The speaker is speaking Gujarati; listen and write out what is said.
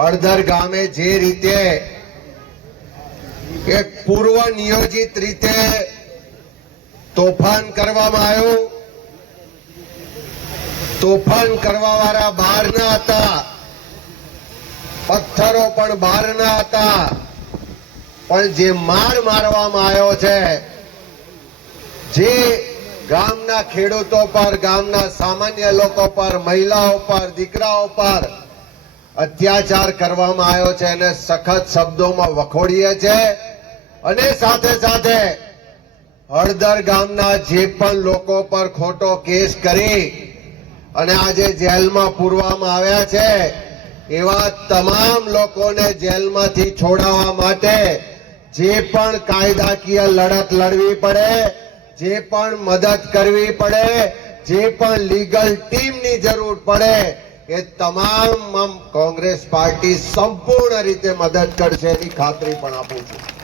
હળદર ગામે જે રીતે એક પૂર્વ નિયોજિત રીતે તોફાન કરવામાં આવ્યું, તોફાન કરવા વાળા બહારના હતા, પથ્થરો પણ બહારના હતા, પણ જે માર મારવામાં આવ્યો છે, જે ગામના ખેડૂતો પર, ગામના સામાન્ય લોકો પર, મહિલાઓ પર, દીકરાઓ પર અત્યાચાર કરવામાં આવ્યો છે એને સખત શબ્દોમાં વખોડીએ છે. અને સાથે સાથે હળદર ગામના જે પણ લોકો પર ખોટો કેસ કરી અને આજે જેલમાં પૂરવામાં આવ્યા છે, એવા તમામ લોકોને જેલમાંથી છોડાવવા માટે જે પણ કાયદાકીય લડત લડવી પડે, જે પણ મદદ કરવી પડે, જે પણ લીગલ ટીમની જરૂર પડે એ તમામ કોંગ્રેસ પાર્ટી સંપૂર્ણ રીતે મદદ કરશે એની ખાતરી પણ આપું છું.